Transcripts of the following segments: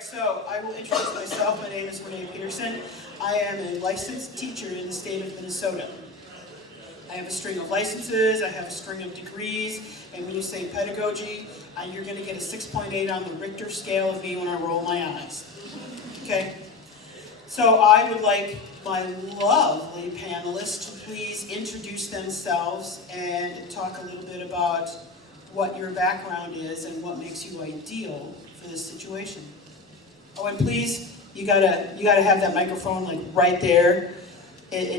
right, so I will introduce myself. My name is Renee Petersen. I am a licensed teacher in the state of Minnesota. I have a string of licenses, I have a string of degrees, and when you say pedagogy, you're going to get a 6.8 on the Richter scale of me when I roll my eyes. Okay? So I would like my lovely panelists to please introduce themselves and talk a little bit about what your background is and what makes you ideal for this situation. Oh, and please, you gotta have that microphone like right there. It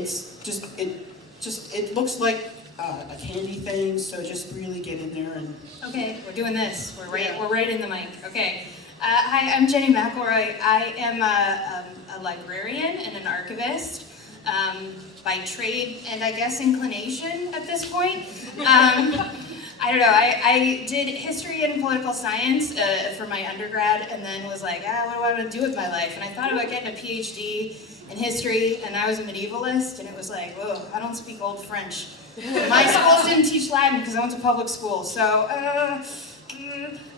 looks like a candy thing, so just really get in there and. Okay, we're doing this. We're right in the mic. Okay. Hi, I'm Jenny McElroy. I am a librarian and an archivist by trade and I guess inclination at this point. I don't know, I did history and political science for my undergrad and then was like, what do I want to do with my life? And I thought about getting a PhD in history, and I was a medievalist, and it was like, whoa, I don't speak Old French. My schools didn't teach Latin because I went to public school, so,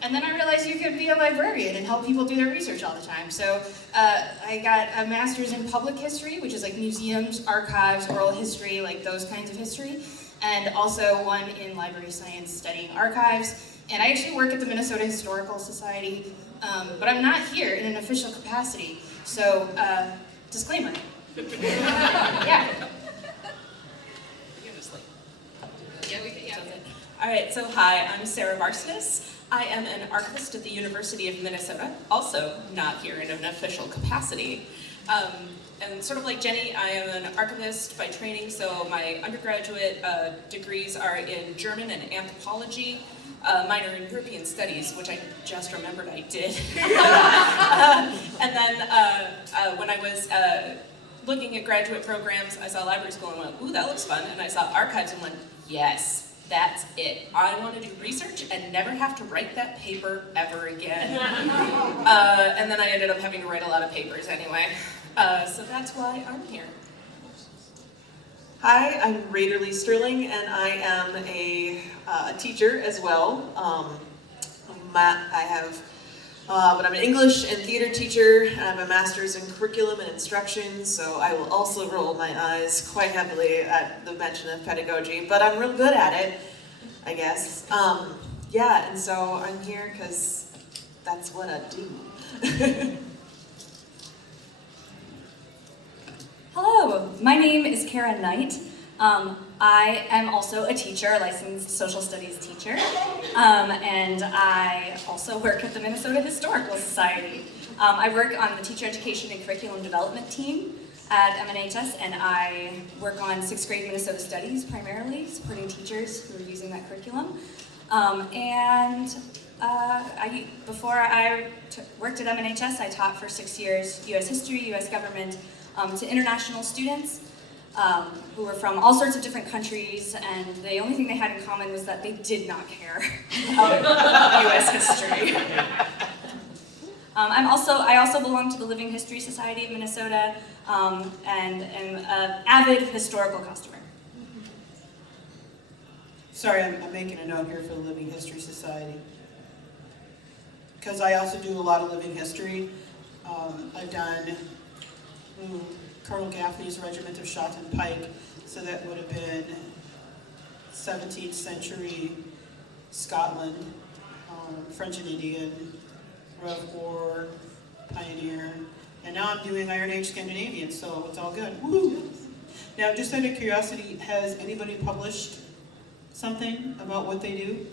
and then I realized you could be a librarian and help people do their research all the time. So I got a master's in public history, which is like museums, archives, oral history, like those kinds of history. And also one in library science studying archives. And I actually work at the Minnesota Historical Society, but I'm not here in an official capacity. So, disclaimer. Yeah. All right, so hi, I'm Sarah Barsness. I am an archivist at the University of Minnesota, also not here in an official capacity. And sort of like Jenny, I am an archivist by training, so my undergraduate degrees are in German and anthropology, minor in European studies, which I just remembered I did. And then when I was looking at graduate programs, I saw library school and went, ooh, that looks fun. And I saw archives and went, yes, that's it. I want to do research and never have to write that paper ever again. And then I ended up having to write a lot of papers anyway. So that's why I'm here. Hi, I'm Raederle Sterling, and I am a teacher as well. But I'm an English and theater teacher, and I have a master's in curriculum and instruction, so I will also roll my eyes quite heavily at the mention of pedagogy, but I'm real good at it, I guess. Yeah, and so I'm here because that's what I do. Hello, my name is Kara Knight. I am also a teacher, a licensed social studies teacher, and I also work at the Minnesota Historical Society. I work on the teacher education and curriculum development team at MNHS, and I work on 6th grade Minnesota studies primarily, supporting teachers who are using that curriculum. Before I worked at MNHS, I taught for 6 years U.S. history, U.S. government, to international students who were from all sorts of different countries, and the only thing they had in common was that they did not care about U.S. history. I also belong to the Living History Society of Minnesota and am an avid historical customer. Sorry, I'm making a note here for the Living History Society. Because I also do a lot of living history. I've done Colonel Gaffney's Regiment of Shot and Pike, so that would have been 17th century Scotland, French and Indian, Rev War, Pioneer, and now I'm doing Iron Age Scandinavian, so it's all good. Woo! Now, just out of curiosity, has anybody published something about what they do?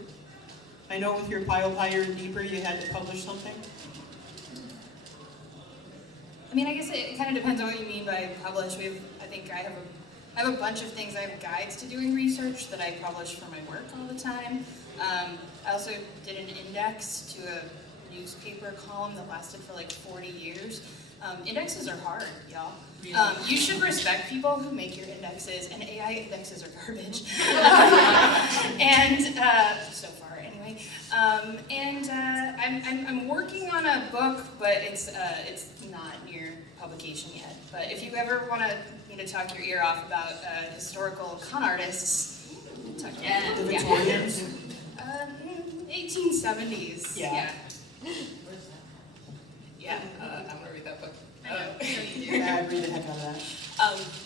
I know with your Pile Higher and Deeper, you had to publish something. I mean, I guess it kind of depends on what you mean by publish. I have a bunch of things. I have guides to doing research that I publish for my work all the time. I also did an index to a newspaper column that lasted for like 40 years. Indexes are hard, y'all. You should respect people who make your indexes, and AI indexes are garbage. And so far, anyway. I'm working on a book, but it's not near publication yet. But if you ever want me to talk your ear off about historical con artists, talk to me. The Victorians? 1870s. Yeah. Yeah, I want to read that book. Yeah, I'd read the heck out of that.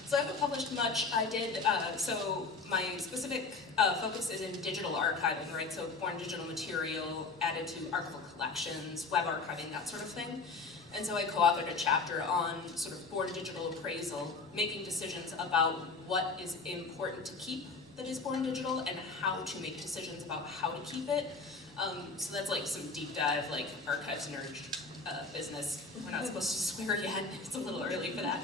So I haven't published much. I did, so my specific focus is in digital archiving, right? So born digital material added to archival collections, web archiving, that sort of thing. And so I co-authored a chapter on sort of born digital appraisal, making decisions about what is important to keep that is born digital and how to make decisions about how to keep it. So that's like some deep dive, like archives nerd business. We're not supposed to swear yet, it's a little early for that.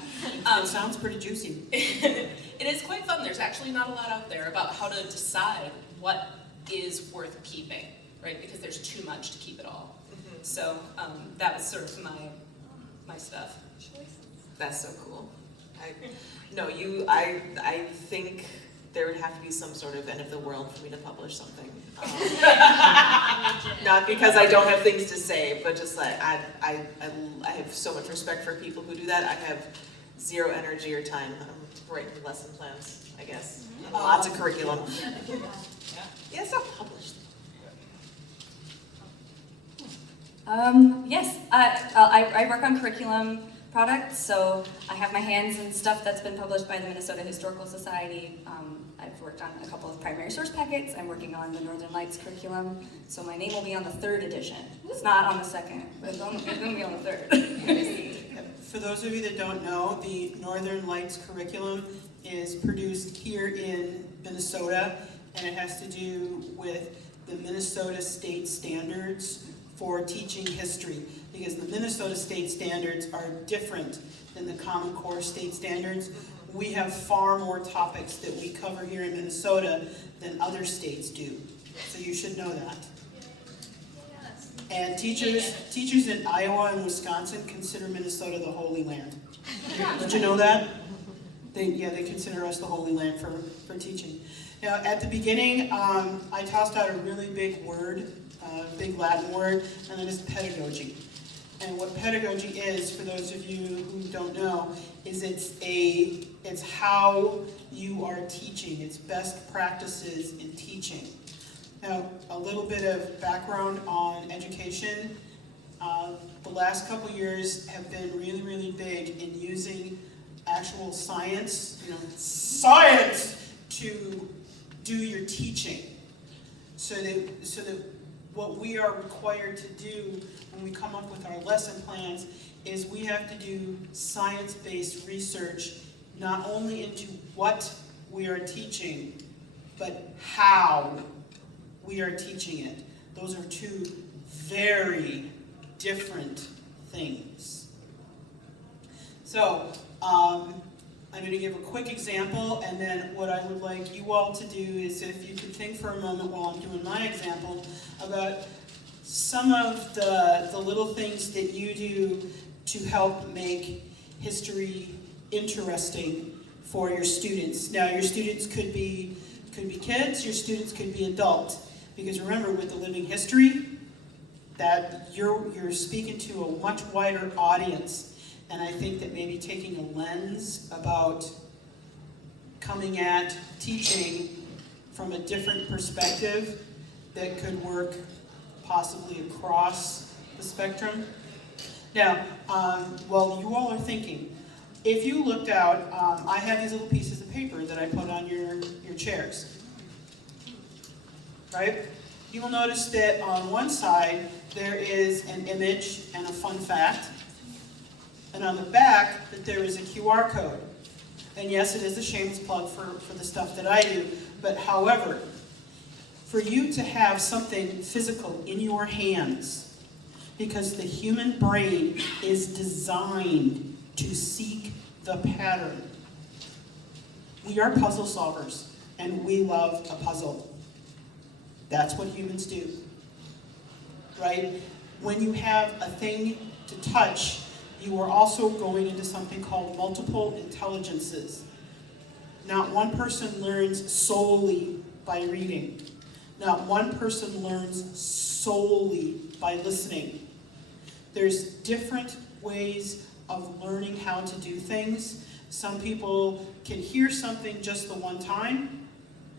It sounds pretty juicy. It is quite fun. There's actually not a lot out there about how to decide what is worth keeping, right? Because there's too much to keep it all. So that was sort of my stuff. That's so cool. I think there would have to be some sort of end of the world for me to publish something. Not because I don't have things to say, but just like I have so much respect for people who do that. I have zero energy or time. I'm writing lesson plans, I guess. Lots of curriculum. Yeah, it's not published. Yes, I work on curriculum products, so I have my hands in stuff that's been published by the Minnesota Historical Society. I've worked on a couple of primary source packets. I'm working on the Northern Lights curriculum, so my name will be on the 3rd edition. It's not on the 2nd, but it's going to be on the 3rd. For those of you that don't know, the Northern Lights curriculum is produced here in Minnesota, and it has to do with the Minnesota state standards for teaching history, because the Minnesota state standards are different than the Common Core state standards. We have far more topics that we cover here in Minnesota than other states do, so you should know that. And teachers in Iowa and Wisconsin consider Minnesota the Holy Land. Did you know that? They consider us the Holy Land for teaching. Now, at the beginning, I tossed out a really big word, big Latin word, and that is pedagogy. And what pedagogy is, for those of you who don't know, is it's how you are teaching. It's best practices in teaching. Now, a little bit of background on education. The last couple years have been really, really big in using actual science, science to do your teaching. So that what we are required to do when we come up with our lesson plans is we have to do science-based research, not only into what we are teaching, but how we are teaching it. Those are two very different things. So, I'm going to give a quick example, and then what I would like you all to do is, if you could think for a moment while I'm doing my example, about some of the little things that you do to help make history interesting for your students. Now, your students could be kids, your students could be adults, because remember, with the living history, that you're speaking to a much wider audience. And I think that maybe taking a lens about coming at teaching from a different perspective that could work possibly across the spectrum. Now, while you all are thinking, if you looked out, I have these little pieces of paper that I put on your chairs, right? You will notice that on one side there is an image and a fun fact, and on the back that there is a QR code. And yes, it is a shameless plug for the stuff that I do, but however, for you to have something physical in your hands, because the human brain is designed to seek the pattern. We are puzzle solvers, and we love a puzzle. That's what humans do, right? When you have a thing to touch, you are also going into something called multiple intelligences. Not one person learns solely by reading. Not one person learns solely by listening. There's different ways of learning how to do things. Some people can hear something just the one time,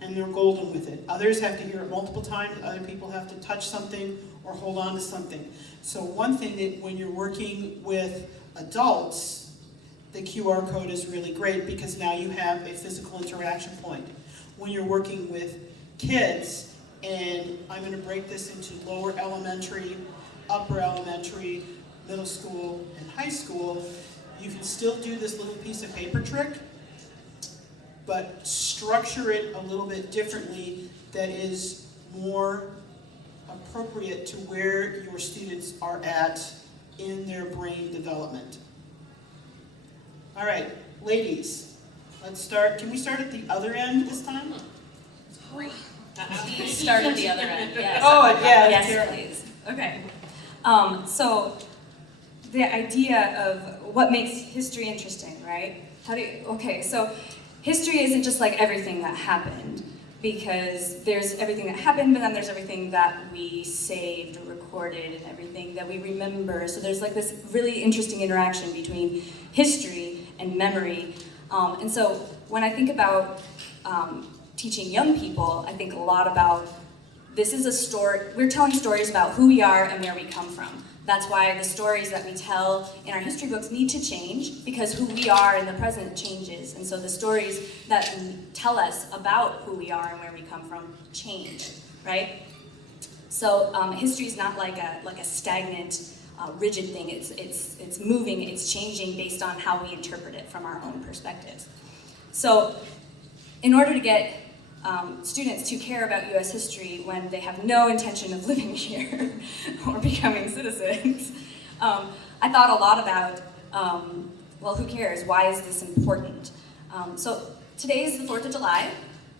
and they're golden with it. Others have to hear it multiple times. Other people have to touch something or hold on to something. So one thing that when you're working with adults, the QR code is really great because now you have a physical interaction point. When you're working with kids, and I'm going to break this into lower elementary, upper elementary, middle school, and high school, you can still do this little piece of paper trick, but structure it a little bit differently that is more appropriate to where your students are at in their brain development. All right, ladies, let's start. Can we start at the other end this time? Please start at the other end, yes. Oh, yeah. Yes, please. Okay. So the idea of what makes history interesting, right? So history isn't just like everything that happened, because there's everything that happened, but then there's everything that we saved or recorded and everything that we remember. So there's like this really interesting interaction between history and memory. And so when I think about teaching young people, I think a lot about, this is a story, we're telling stories about who we are and where we come from. That's why the stories that we tell in our history books need to change, because who we are in the present changes. And so the stories that tell us about who we are and where we come from change, right? So history is not like a stagnant, rigid thing. It's moving, it's changing based on how we interpret it from our own perspectives. So in order to get students to care about U.S. history when they have no intention of living here or becoming citizens, I thought a lot about, well, who cares? Why is this important? So today is the 4th of July,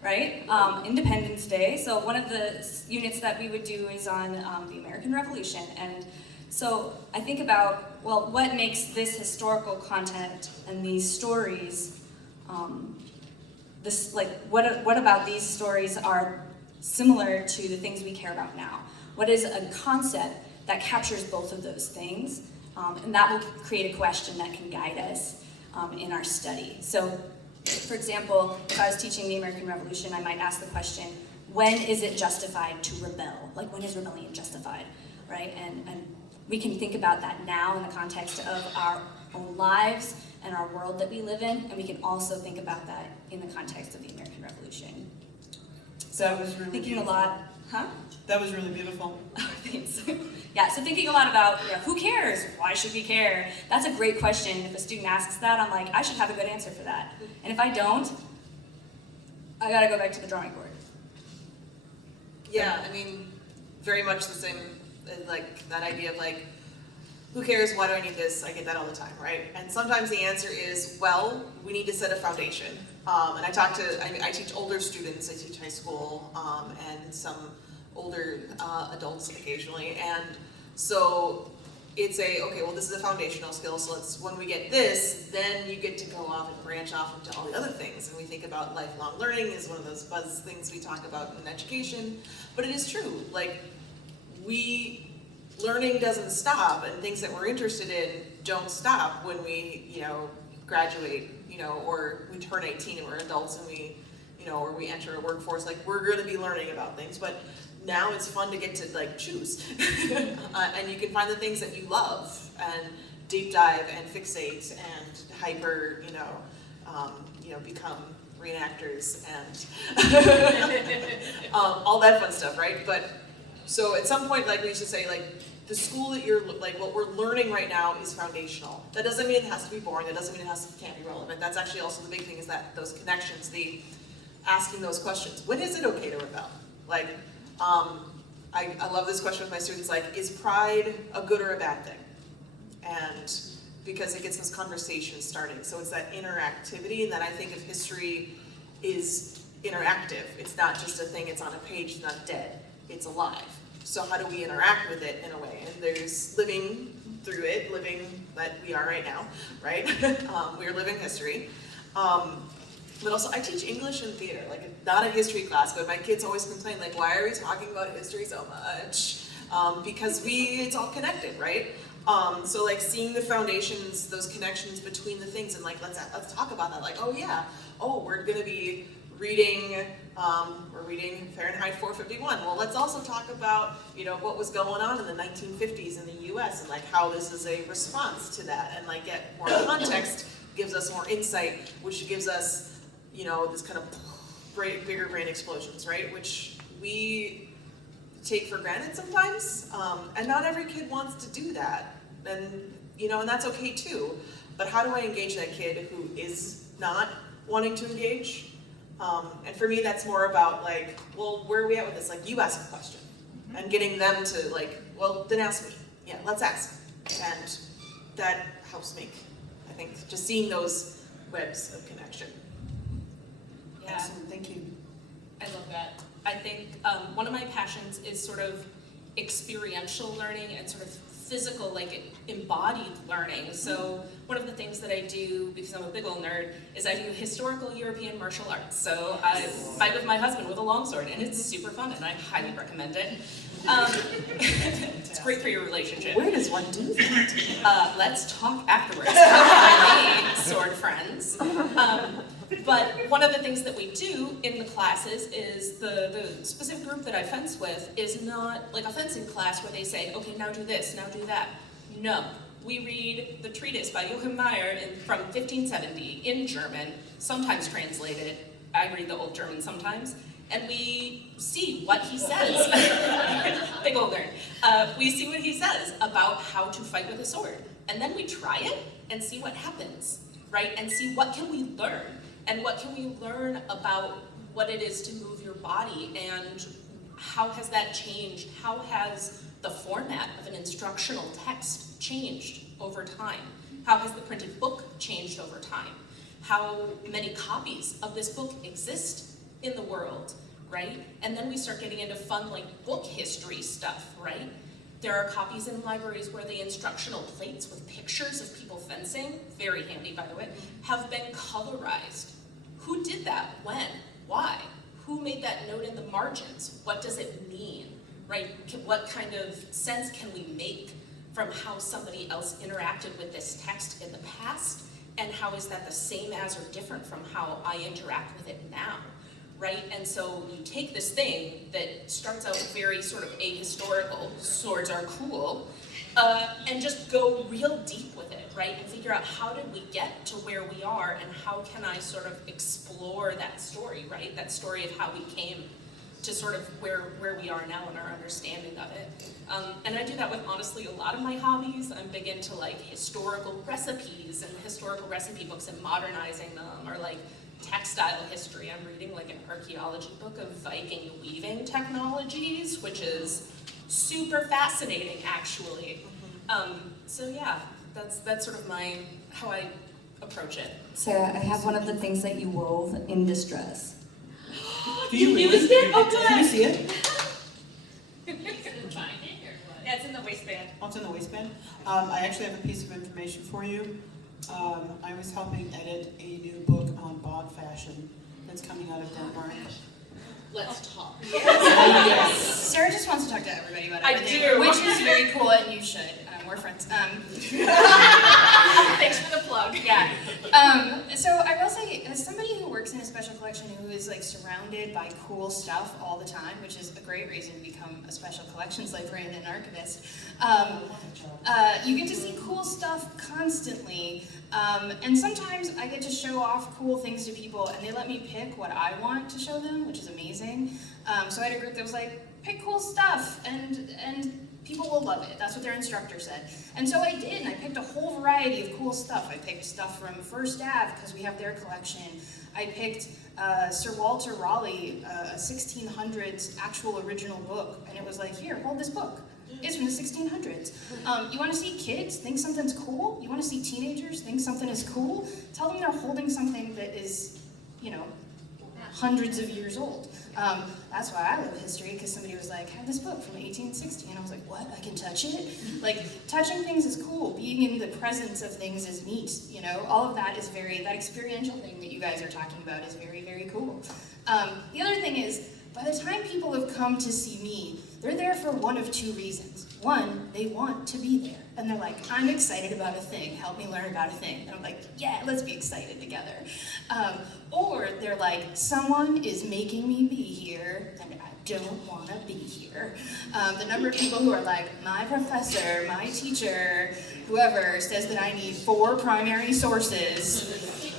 right? Independence Day. So one of the units that we would do is on the American Revolution. And so I think about, well, what makes this historical content and these stories what about these stories are similar to the things we care about now? What is a concept that captures both of those things? And that will create a question that can guide us in our study. So, for example, if I was teaching the American Revolution, I might ask the question, when is it justified to rebel? Like, when is rebellion justified, right? And we can think about that now in the context of our own lives and our world that we live in, and we can also think about that in the context of the American Revolution. So That was really thinking beautiful. a lot, huh? That was really beautiful. Thanks. Yeah, so thinking a lot about, who cares? Why should we care? That's a great question. If a student asks that, I'm like, I should have a good answer for that. And if I don't, I gotta go back to the drawing board. Yeah, I mean, very much the same, like that idea of like, who cares, why do I need this? I get that all the time, right? And sometimes the answer is, well, we need to set a foundation. And I teach older students, I teach high school, and some older adults occasionally. And so it's okay, well, this is a foundational skill, so when we get this, then you get to go off and branch off into all the other things. And we think about lifelong learning is one of those buzz things we talk about in education. But it is true, like, learning doesn't stop, and things that we're interested in don't stop when we, graduate, or we turn 18 and we're adults and we, or we enter a workforce. Like, we're going to be learning about things, but now it's fun to get to like choose, and you can find the things that you love and deep dive and fixate and hyper, become reenactors and all that fun stuff, right? But so at some point, like, we should say, like, the school that you're, like, what we're learning right now is foundational. That doesn't mean it has to be boring. That doesn't mean it can't be relevant. That's actually also the big thing, is that those connections, the asking those questions. When is it okay to rebel? Like, I love this question with my students, like, is pride a good or a bad thing? And because it gets those conversations starting. So it's that interactivity, and then I think of history is interactive. It's not just a thing, it's on a page, it's not dead. It's alive. So how do we interact with it in a way? And there's living through it, living that we are right now, right? We're living history. But also, I teach English and theater, like, not a history class, but my kids always complain, like, why are we talking about history so much? Because it's all connected, right? So, like, seeing the foundations, those connections between the things, and like, let's talk about that. Like, oh yeah, we're gonna be we're reading Fahrenheit 451. Well, let's also talk about, what was going on in the 1950s in the US and like how this is a response to that, and like get more context, gives us more insight, which gives us, this kind of bigger brain explosions, right? Which we take for granted sometimes, and not every kid wants to do that, and that's okay too. But how do I engage that kid who is not wanting to engage? And for me, that's more about like, well, where are we at with this? Like, you ask a question, and getting them to like, well, then ask me. Yeah, let's ask, and that helps me. I think just seeing those webs of connection. Yeah. Excellent, thank you. I love that. I think one of my passions is sort of experiential learning and sort of physical, like embodied learning. So one of the things that I do, because I'm a big old nerd, is I do historical European martial arts. So I fight with my husband with a longsword, and it's super fun, and I highly recommend it. It's great for your relationship. Where does one do that? Let's talk afterwards. I need sword friends. But one of the things that we do in the classes is the specific group that I fence with is not like a fencing class where they say, okay, now do this, now do that. No. We read the treatise by Joachim Meyer from 1570 in German, sometimes translated. I read the old German sometimes. And we see what he says. Big old nerd. We see what he says about how to fight with a sword. And then we try it and see what happens, right? And see what can we learn. And what can we learn about what it is to move your body, and how has that changed? How has the format of an instructional text changed over time? How has the printed book changed over time? How many copies of this book exist in the world, right? And then we start getting into fun like book history stuff, right? There are copies in libraries where the instructional plates with pictures of people fencing, very handy by the way, have been colorized. Who did that? When? Why? Who made that note in the margins? What does it mean, right? What kind of sense can we make from how somebody else interacted with this text in the past, and how is that the same as or different from how I interact with it now? Right? And so you take this thing that starts out very sort of ahistorical, swords are cool, and just go real deep with it, right? And figure out how did we get to where we are, and how can I sort of explore that story, right? That story of how we came to sort of where we are now and our understanding of it. And I do that with honestly a lot of my hobbies. I'm big into like historical recipes and historical recipe books and modernizing them, or like textile history. I'm reading like an archaeology book of Viking weaving technologies, which is super fascinating actually. So yeah, that's sort of how I approach it. Sarah, I have one of the things that you wove in distress. Do you used it? Oh, good. Can you see it? Yeah, it's in the waistband. Oh, it's in the waistband. I actually have a piece of information for you. I was helping edit a new book on bod fashion that's coming out of Denmark. Let's talk. Yes. Sarah just wants to talk to everybody about I everything, do. which is very cool, and you should. We're friends. Thanks for the plug. Yeah. So I will say, as somebody who works in a special collection who is like surrounded by cool stuff all the time, which is a great reason to become a special collections librarian and archivist, you get to see cool stuff constantly. And sometimes I get to show off cool things to people, and they let me pick what I want to show them, which is amazing. So I had a group that was like, pick cool stuff, and people will love it. That's what their instructor said. And so I did, and I picked a whole variety of cool stuff. I picked stuff from First Ave, because we have their collection. I picked Sir Walter Raleigh, a 1600s actual original book, and it was like, here, hold this book. It's from the 1600s. You want to see kids think something's cool? You want to see teenagers think something is cool? Tell them they're holding something that is, hundreds of years old. That's why I love history, because somebody was like, I have this book from 1860, and I was like, what, I can touch it? Like, touching things is cool, being in the presence of things is neat, all of that is that experiential thing that you guys are talking about is very, very cool. The other thing is, by the time people have come to see me, they're there for one of two reasons. One, they want to be there. And they're like, I'm excited about a thing, help me learn about a thing. And I'm like, yeah, let's be excited together. Or they're like, someone is making me be here, and I don't want to be here. The number of people who are like, my professor, my teacher, whoever says that I need 4 primary sources.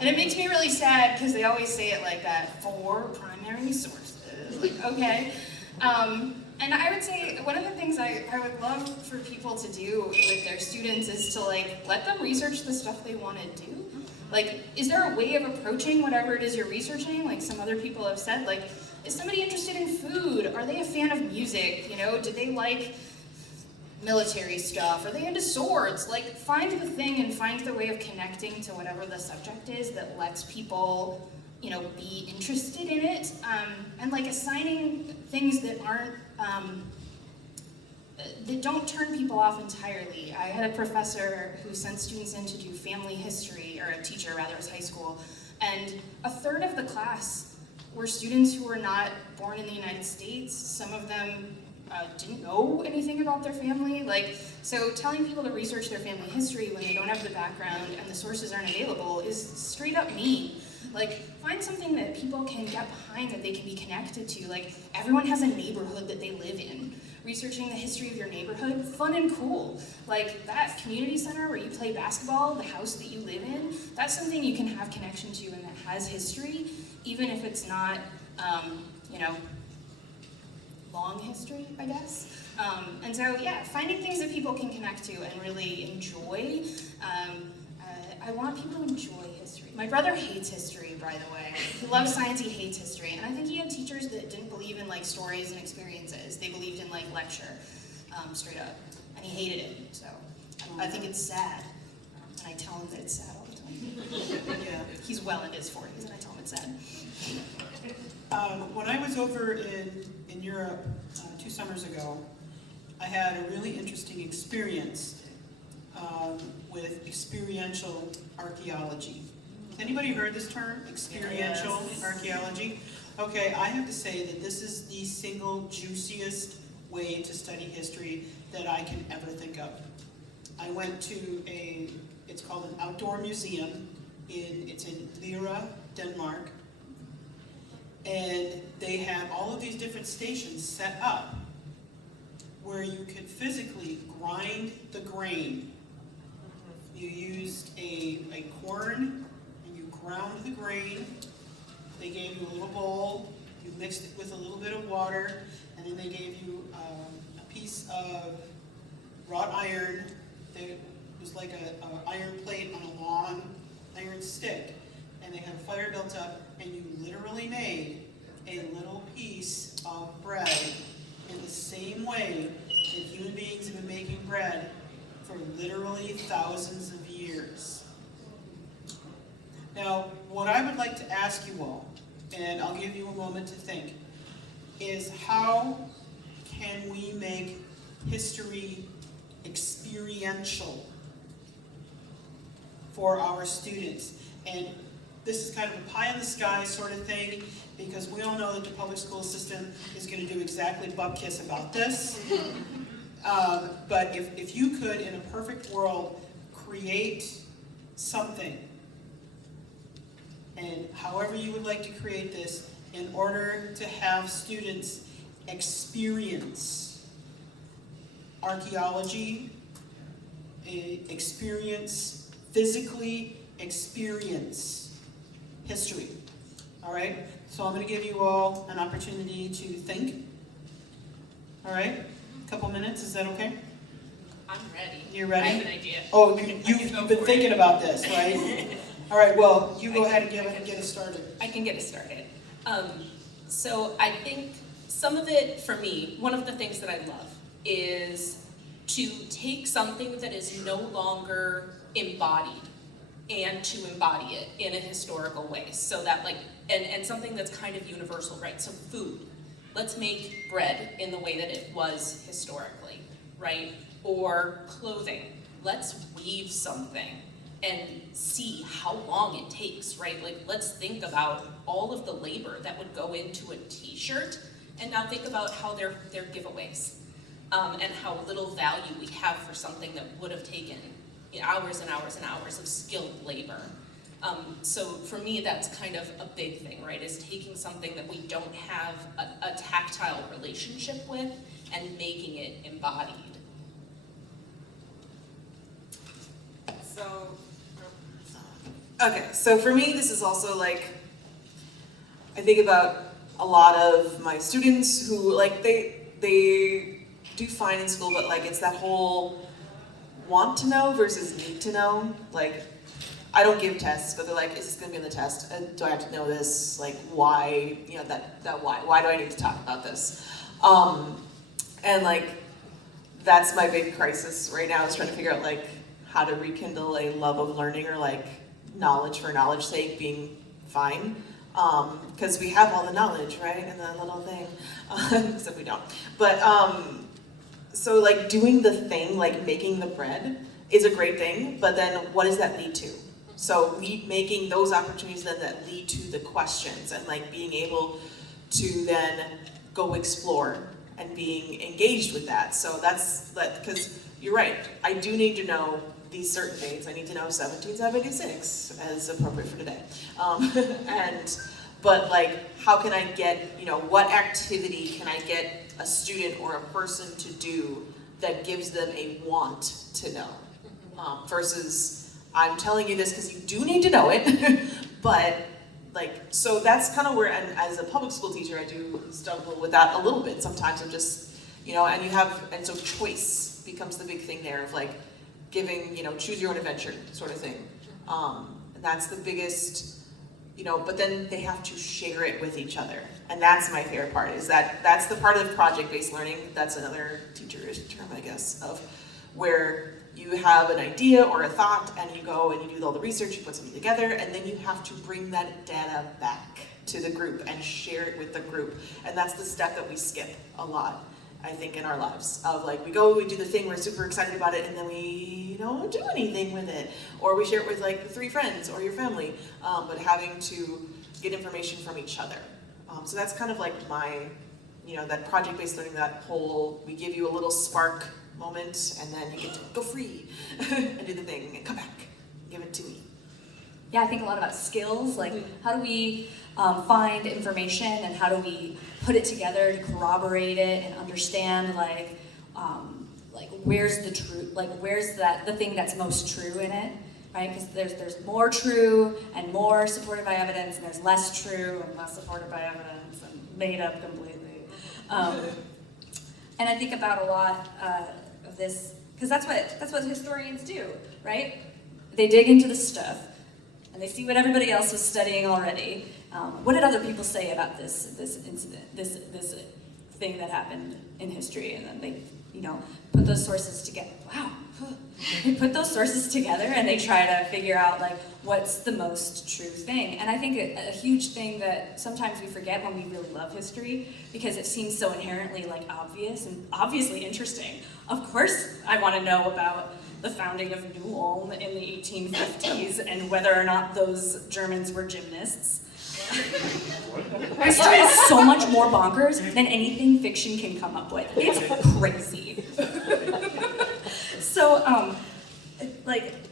And it makes me really sad because they always say it like that, 4 primary sources. Like, okay. And I would say one of the things I would love for people to do with their students is to like let them research the stuff they want to do. Like, is there a way of approaching whatever it is you're researching? Like some other people have said, like, is somebody interested in food? Are they a fan of music? You know, do they like military stuff? Are they into swords? Like, find the thing and find the way of connecting to whatever the subject is that lets people, you know, be interested in it, and like assigning things that aren't, that don't turn people off entirely. I had a professor who sent students in to do family history, or a teacher rather, it was high school, and a third of the class were students who were not born in the United States. Some of them didn't know anything about their family. Like, so telling people to research their family history when they don't have the background and the sources aren't available is straight up mean. Like, find something that people can get behind, that they can be connected to. Like, everyone has a neighborhood that they live in. Researching the history of your neighborhood, fun and cool. Like, that community center where you play basketball, the house that you live in, that's something you can have connection to and that has history, even if it's not, you know, long history, I guess. And so, yeah, finding things that people can connect to and really enjoy. I want people to enjoy history. My brother hates history, by the way. He loves science, he hates history. And I think he had teachers that didn't believe in like stories and experiences. They believed in like lecture, straight up. And he hated it, so I think it's sad. And I tell him that it's sad all the time. Yeah. He's well into his 40s and I tell him it's sad. When I was over in Europe 2 summers ago, I had a really interesting experience with experiential archaeology. Has anybody heard this term, experiential archaeology? Okay, I have to say that this is the single juiciest way to study history that I can ever think of. I went to it's called an outdoor museum, it's in Lira, Denmark, and they had all of these different stations set up where you could physically grind the grain. You used a quern and you ground the grain. They gave you a little bowl, you mixed it with a little bit of water, and then they gave you a piece of wrought iron that was like an iron plate on a long iron stick. And they had a fire built up, and you literally made a little piece of bread in the same way that human beings have been making bread for literally thousands of years. Now, what I would like to ask you all, and I'll give you a moment to think, is how can we make history experiential for our students? And this is kind of a pie in the sky sort of thing, because we all know that the public school system is going to do exactly butt kiss about this. But if you could, in a perfect world, create something, and however you would like to create this, in order to have students experience archaeology, physically experience history. All right? So I'm going to give you all an opportunity to think. All right? A couple minutes, is that okay? I'm ready. You're ready? I have an idea. Oh, you've been thinking about this, right? All right, well, you go ahead and get us started. I can get us started. So I think some of it, for me, one of the things that I love is to take something that is no longer embodied and to embody it in a historical way. So that like, and something that's kind of universal, right? So food. Let's make bread in the way that it was historically, right? Or clothing. Let's weave something and see how long it takes, right? Like, let's think about all of the labor that would go into a t-shirt, and now think about how they're giveaways. and how little value we have for something that would have taken hours and hours and hours of skilled labor. So for me, that's kind of a big thing, right, is taking something that we don't have a tactile relationship with and making it embodied. So, okay, so for me, this is also like, I think about a lot of my students who, like, they do fine in school, but like, it's that whole want to know versus need to know. Like, I don't give tests, but they're like, is this gonna be on the test? Do I have to know this? Like, why, you know, that why? Why do I need to talk about this? And like, that's my big crisis right now, is trying to figure out like, how to rekindle a love of learning, or like knowledge for knowledge's sake being fine. Because we have all the knowledge, right, in that little thing, except we don't. But so like doing the thing, like making the bread, is a great thing, but then what does that lead to? So making those opportunities then that lead to the questions, and like being able to then go explore and being engaged with that. So that's, because you're right, I do need to know these certain dates. I need to know 1776 as appropriate for today. But like, how can I get, you know, what activity can I get a student or a person to do that gives them a want to know? Versus, I'm telling you this because you do need to know it, but like, so that's kind of where, and as a public school teacher, I do struggle with that a little bit. Sometimes I'm just, you know, and so choice becomes the big thing there of like, giving, you know, choose your own adventure sort of thing. And that's the biggest, you know, but then they have to share it with each other. And that's my favorite part, is that's the part of project-based learning. That's another teacher's term, I guess, of where you have an idea or a thought and you go and you do all the research, you put something together, and then you have to bring that data back to the group and share it with the group. And that's the step that we skip a lot, I think, in our lives, of like, we do the thing, we're super excited about it, and then we don't do anything with it. Or we share it with like the 3 friends or your family, but having to get information from each other. So that's kind of like my, you know, that project-based learning, that whole, we give you a little spark moment, and then you get to go free and do the thing, and come back, give it to me. Yeah, I think a lot about skills, like how do we find information, and how do we put it together to corroborate it and understand like where's the truth, like where's the thing that's most true in it, right? Because there's more true and more supported by evidence, and there's less true and less supported by evidence and made up completely. And I think about a lot of this, because that's what historians do, right? They dig into the stuff, and they see what everybody else was studying already. What did other people say about this incident, this thing that happened in history? And then they, you know, put those sources together. Wow, they put those sources together, and they try to figure out like what's the most true thing. And I think a huge thing that sometimes we forget when we really love history, because it seems so inherently like obvious and obviously interesting. Of course, I want to know about the founding of New Ulm in the 1850s and whether or not those Germans were gymnasts. History is so much more bonkers than anything fiction can come up with. It's crazy. So,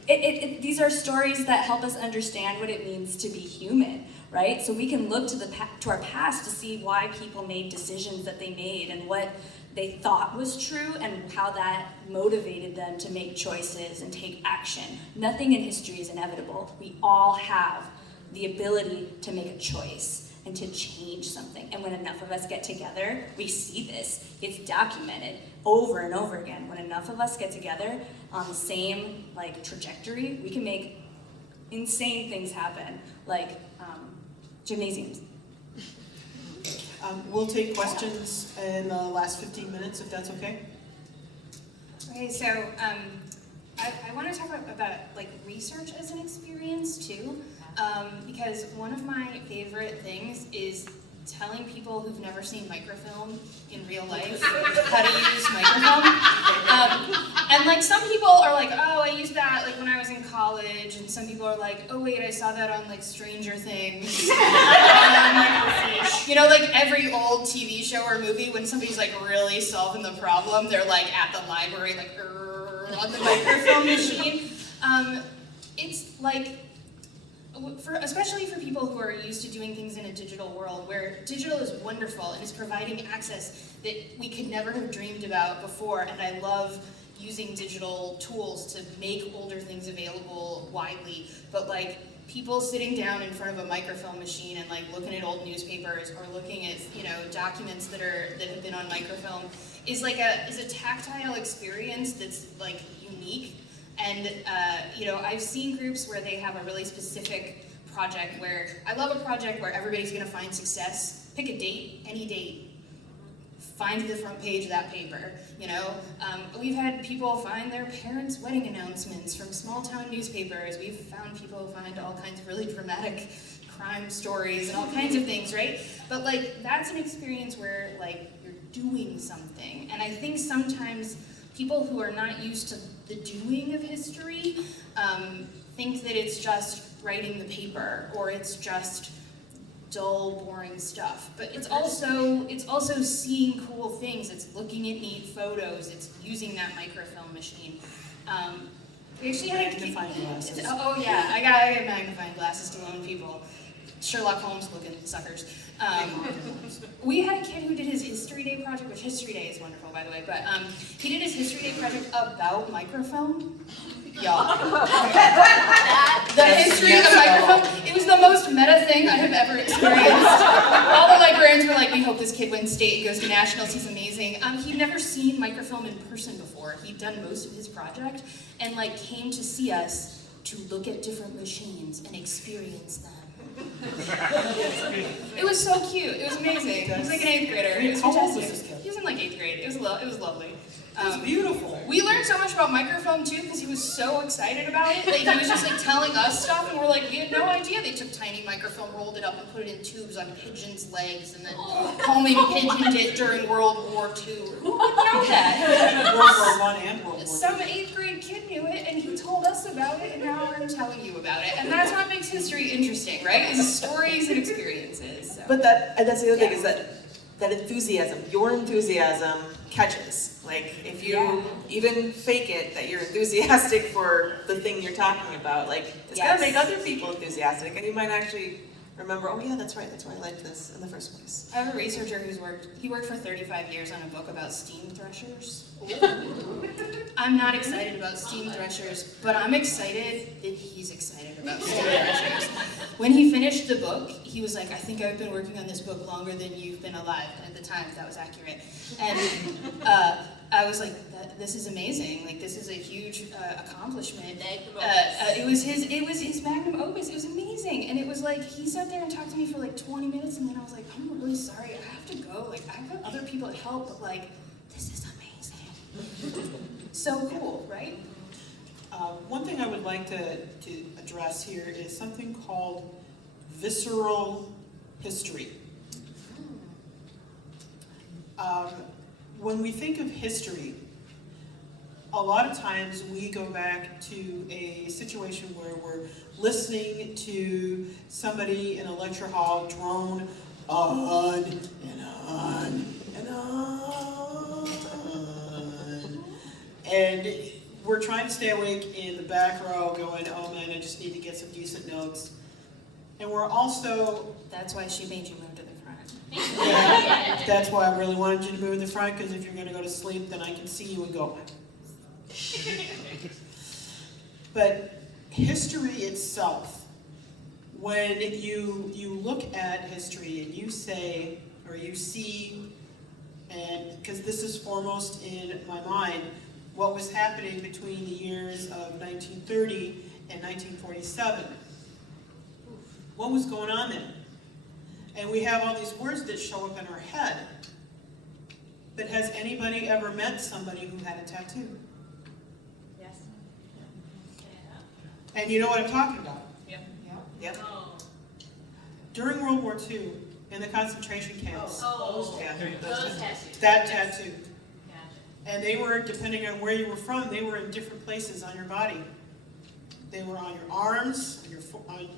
these are stories that help us understand what it means to be human, right? So we can look to our past to see why people made decisions that they made, and what they thought was true, and how that motivated them to make choices and take action. Nothing in history is inevitable. We all have the ability to make a choice and to change something. And when enough of us get together, we see this. It's documented over and over again. When enough of us get together on the same trajectory, we can make insane things happen, like gymnasiums. We'll take questions in the last 15 minutes, if that's okay. Okay, so I want to talk about research as an experience too, because one of my favorite things is telling people who've never seen microfilm in real life how to use microfilm. And some people are like, oh, I used that when I was in college, and some people are like, oh wait, I saw that on like Stranger Things. You know, like every old TV show or movie, when somebody's like really solving the problem, they're like at the library, like on the microfilm machine. It's like, especially for people who are used to doing things in a digital world, where digital is wonderful and is providing access that we could never have dreamed about before, and I love using digital tools to make older things available widely, but like people sitting down in front of a microfilm machine and like looking at old newspapers or looking at, you know, documents that have been on microfilm is a tactile experience that's like unique. And you know, I've seen groups where they have a really specific project where, I love a project where everybody's gonna find success, pick a date, any date, find the front page of that paper, you know? We've had people find their parents' wedding announcements from small town newspapers. We've found people find all kinds of really dramatic crime stories and all kinds of things, right? But like, that's an experience where like, you're doing something. And I think sometimes people who are not used to the doing of history think that it's just writing the paper, or it's just dull, boring stuff. But it's also seeing cool things. It's looking at neat photos. It's using that microfilm machine. We actually had magnifying glasses. Oh yeah, I got magnifying glasses to loan people. Sherlock Holmes looking suckers. We had a kid who did his History Day project, which History Day is wonderful, by the way, but he did his History Day project about microfilm. Y'all. The history of microfilm. It was the most meta thing I have ever experienced. All the librarians were like, we hope this kid wins state and goes to nationals, he's amazing. He'd never seen microfilm in person before. He'd done most of his project and like came to see us to look at different machines and experience them. It was so cute. It was amazing. He was like an 8th grader. It was How old was fantastic. this kid? He was in like 8th grade. It was lovely. It's beautiful. We learned so much about microfilm too because he was so excited about it. Like he was just like telling us stuff, and we're like, we had no idea they took tiny microfilm, rolled it up, and put it in tubes on pigeons' legs, and then homing pigeoned it during World War II. Who would know that? World War I and World War II. Some 8th grade kid knew it, and he told us about it, and now I'm telling you about it. And that's what makes history interesting, right? Is stories and experiences. So. But that's the other thing, is that enthusiasm, your enthusiasm catches. Like, if you even fake it that you're enthusiastic for the thing you're talking about, like, it's gonna make other people enthusiastic, and you might actually remember, oh yeah, that's right, that's why I liked this in the first place. I have a researcher who's worked for 35 years on a book about steam threshers. I'm not excited about steam threshers, but I'm excited that he's excited about steam threshers. When he finished the book, he was like, I think I've been working on this book longer than you've been alive. And at the time, that was accurate. And I was like, this is amazing. Like, this is a huge accomplishment. It was his magnum opus. It was amazing. And it was like, he sat there and talked to me for like 20 minutes, and then I was like, I'm really sorry, I have to go. Like, I've got other people to help, but like, this is amazing. So cool, right? One thing I would like to address here is something called visceral history. When we think of history, a lot of times we go back to a situation where we're listening to somebody in a lecture hall drone on and on and on. And we're trying to stay awake in the back row going, oh man, I just need to get some decent notes. And we're also... That's why she made you move to the front. Yeah, that's why I really wanted you to move to the front, because if you're going to go to sleep, then I can see you and go. But history itself, when you look at history and you say, or you see, and because this is foremost in my mind, what was happening between the years of 1930 and 1947. What was going on then? And we have all these words that show up in our head. But has anybody ever met somebody who had a tattoo? Yes. And you know what I'm talking about? Yep. Yep. Oh. During World War II, in the concentration camps, Oh. Yeah. Those tattoos. that tattoo. Gotcha. And they were, depending on where you were from, they were in different places on your body. They were on your arms, on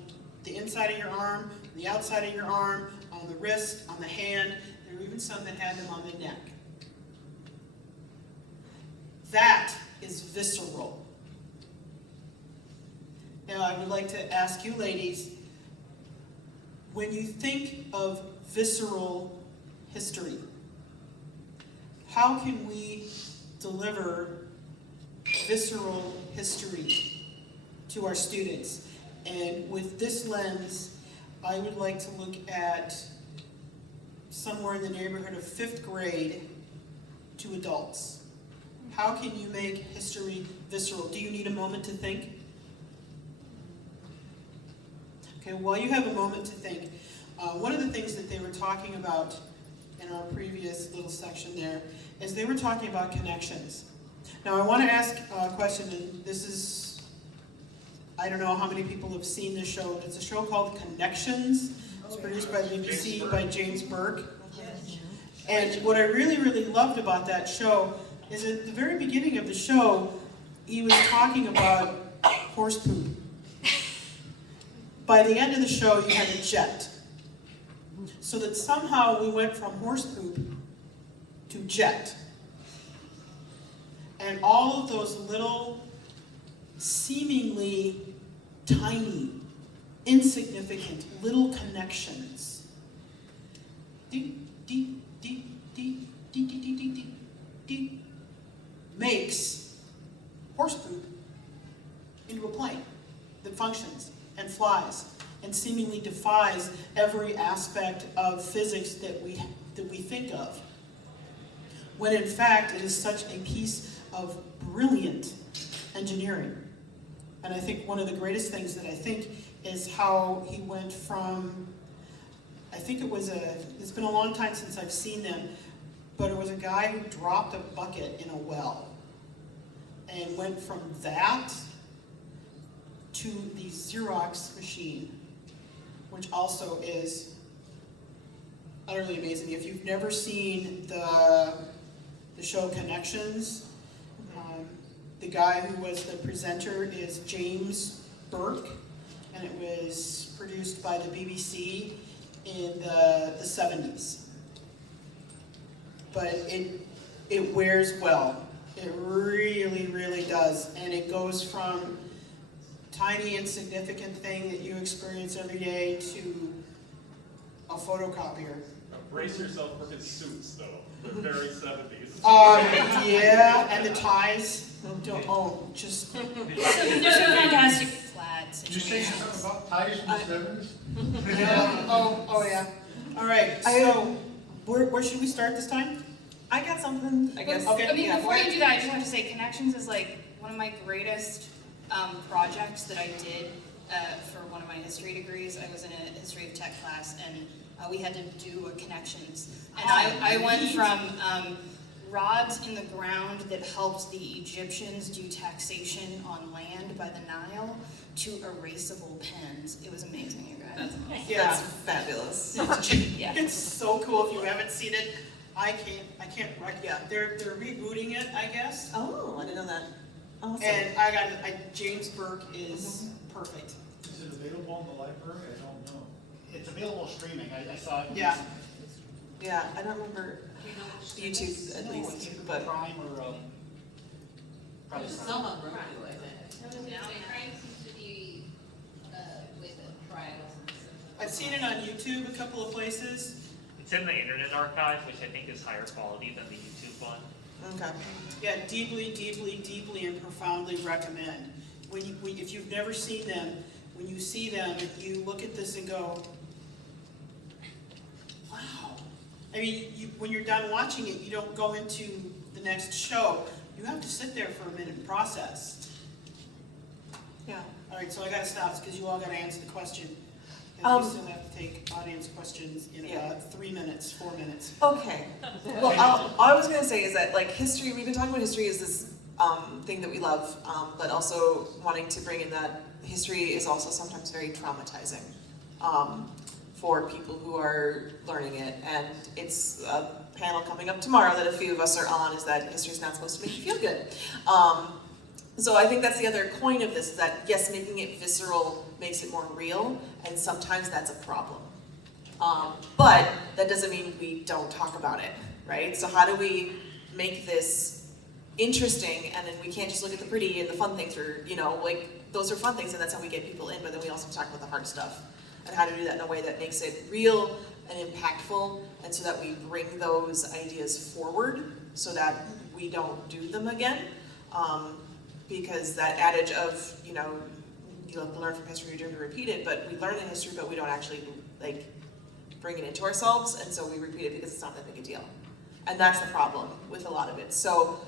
the inside of your arm, on the outside of your arm, on the wrist, on the hand. There were even some that had them on the neck. That is visceral. Now, I would like to ask you ladies, when you think of visceral history, how can we deliver visceral history to our students? And with this lens, I would like to look at somewhere in the neighborhood of 5th grade to adults. How can you make history visceral? Do you need a moment to think? Okay, while you have a moment to think, one of the things that they were talking about in our previous little section there is they were talking about connections. Now I want to ask a question, and this is, I don't know how many people have seen this show, but it's a show called Connections. It's produced by the BBC by James Burke. And what I really, really loved about that show is at the very beginning of the show, he was talking about horse poop. By the end of the show, you had a jet. So that somehow we went from horse poop to jet. And all of those little, seemingly tiny, insignificant little connections. Deep, deep, deep, deep, deep, deep, deep, deep, deep, deep, makes horse poop into a plane that functions and flies and seemingly defies every aspect of physics that we think of, when in fact it is such a piece of brilliant engineering. And I think one of the greatest things that I think is how he went from, I think it's been a long time since I've seen them, but it was a guy who dropped a bucket in a well and went from that to the Xerox machine, which also is utterly amazing. If you've never seen the show Connections, the guy who was the presenter is James Burke, and it was produced by the BBC in the 70s. But it wears well. It really, really does. And it goes from tiny insignificant thing that you experience every day to a photocopier. Brace yourself for his suits, though. They're very 70s. Yeah, and the ties. Just. So there's a fantastic flat Did you say situation. something about ties in the 70s? Yeah. Oh yeah. All right. So, where should we start this time? I got something, I guess. Okay. I mean, Yeah. before you do that, I just have to say Connections is like one of my greatest projects that I did for one of my history degrees. I was in a history of tech class, and we had to do a Connections. And I went from rods in the ground that helped the Egyptians do taxation on land by the Nile to erasable pens. It was amazing, you guys. Yeah. That's fabulous. Yeah. It's so cool. If you haven't seen it, I can't. Yeah. They're rebooting it, I guess. Oh, I didn't know that. Awesome. And James Burke is perfect. Is it available in the library? I don't know. It's available streaming. I saw it. Yeah. Yeah, I don't remember YouTube at least, but Prime or probably Some Prime. of them do, I think. Now, Prime seems to be with the trials and stuff. I've seen it on YouTube a couple of places. It's in the Internet Archive, which I think is higher quality than the YouTube one. okay. Yeah, deeply, deeply, deeply, and profoundly recommend. If you've never seen them, when you see them, you look at this and go, wow. I mean, when you're done watching it, you don't go into the next show. You have to sit there for a minute and process. Yeah. All right, so I gotta stop because you all gotta answer the question. And we still have to take audience questions in about 3 minutes, 4 minutes. Okay. Well, all I was going to say is that, like, history, we've been talking about history as this thing that we love, but also wanting to bring in that history is also sometimes very traumatizing for people who are learning it. And it's a panel coming up tomorrow that a few of us are on, is that history is not supposed to make you feel good. So I think that's the other coin of this, is that yes, making it visceral makes it more real, and sometimes that's a problem. But that doesn't mean we don't talk about it, right? So how do we make this interesting, and then we can't just look at the pretty and the fun things, or, you know, like, those are fun things, and that's how we get people in, but then we also talk about the hard stuff, and how to do that in a way that makes it real and impactful, and so that we bring those ideas forward, so that we don't do them again. Because that adage of, you know, you have to learn from history, you're doomed to repeat it, but we learn the history, but we don't actually, like, bring it into ourselves, and so we repeat it because it's not that big a deal. And that's the problem with a lot of it. So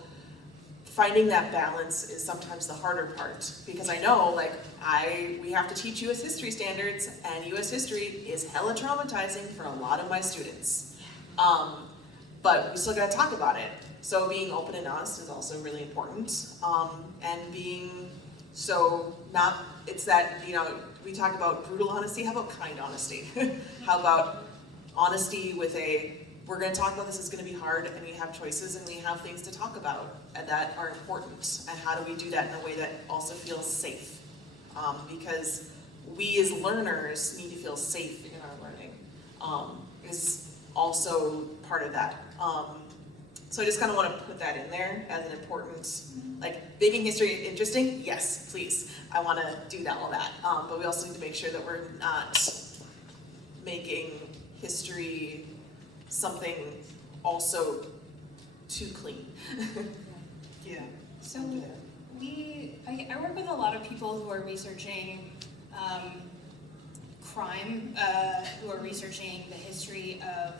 finding that balance is sometimes the harder part, because I know, like, we have to teach US history standards, and US history is hella traumatizing for a lot of my students. But we still gotta talk about it. So being open and honest is also really important. And being, so not, it's that, you know, we talk about brutal honesty, how about kind honesty? How about honesty with we're gonna talk about this, it's gonna be hard, and we have choices, and we have things to talk about and that are important, and how do we do that in a way that also feels safe? Because we as learners need to feel safe in our learning, is also part of that. So I just kind of want to put that in there as an important, like, making history interesting, yes, please. I want to do that, all that. But we also need to make sure that we're not making history something also too clean. Yeah. So I work with a lot of people who are researching crime, who are researching the history of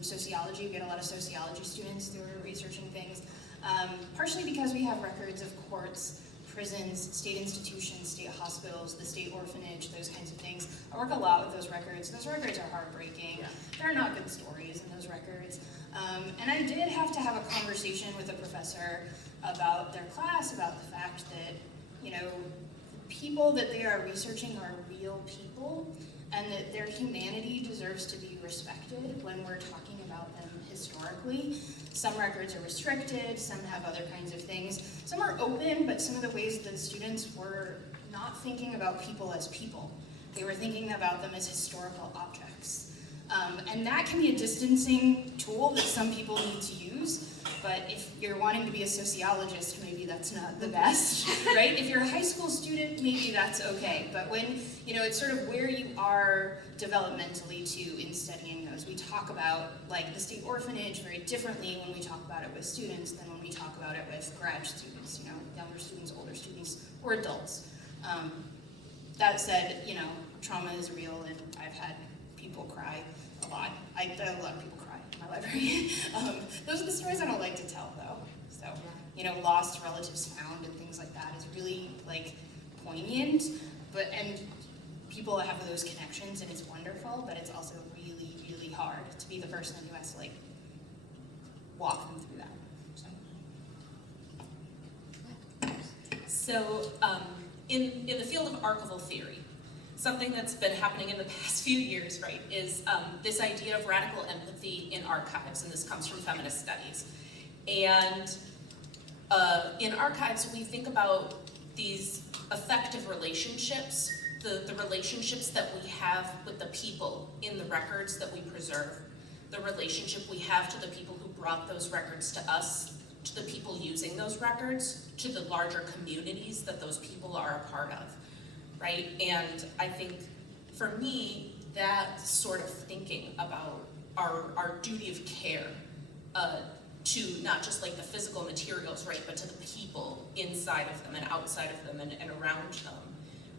sociology. We get a lot of sociology students who are researching things, partially because we have records of courts, prisons, state institutions, state hospitals, the state orphanage, those kinds of things. I work a lot with those records. Those records are heartbreaking. Yeah. There are not good stories in those records. And I did have to have a conversation with a professor about their class, about the fact that, you know, people that they are researching are real people, and that their humanity deserves to be respected when we're talking about them historically. Some records are restricted, some have other kinds of things. Some are open, but some of the ways that students were not thinking about people as people. They were thinking about them as historical objects. And that can be a distancing tool that some people need to use, but if you're wanting to be a sociologist, maybe that's not the best, right? If you're a high school student, maybe that's okay. But when, you know, it's sort of where you are developmentally too in studying those. We talk about, like, the state orphanage very differently when we talk about it with students than when we talk about it with grad students, you know, younger students, older students, or adults. That said, you know, trauma is real, and I've had people cry a lot. I had a lot of people cry in my library. Those are the stories I don't like to tell, though. So, you know, lost relatives found and things like that is really, like, poignant. And people have those connections, and it's wonderful, but it's also really, really hard to be the person who has to, like, walk them through that. So, in the field of archival theory, something that's been happening in the past few years, right, is this idea of radical empathy in archives, and this comes from feminist studies. And in archives, we think about these effective relationships, the relationships that we have with the people in the records that we preserve, the relationship we have to the people who brought those records to us, to the people using those records, to the larger communities that those people are a part of, right? And I think, for me, that sort of thinking about our duty of care to not just, like, the physical materials, right, but to the people inside of them and outside of them and around them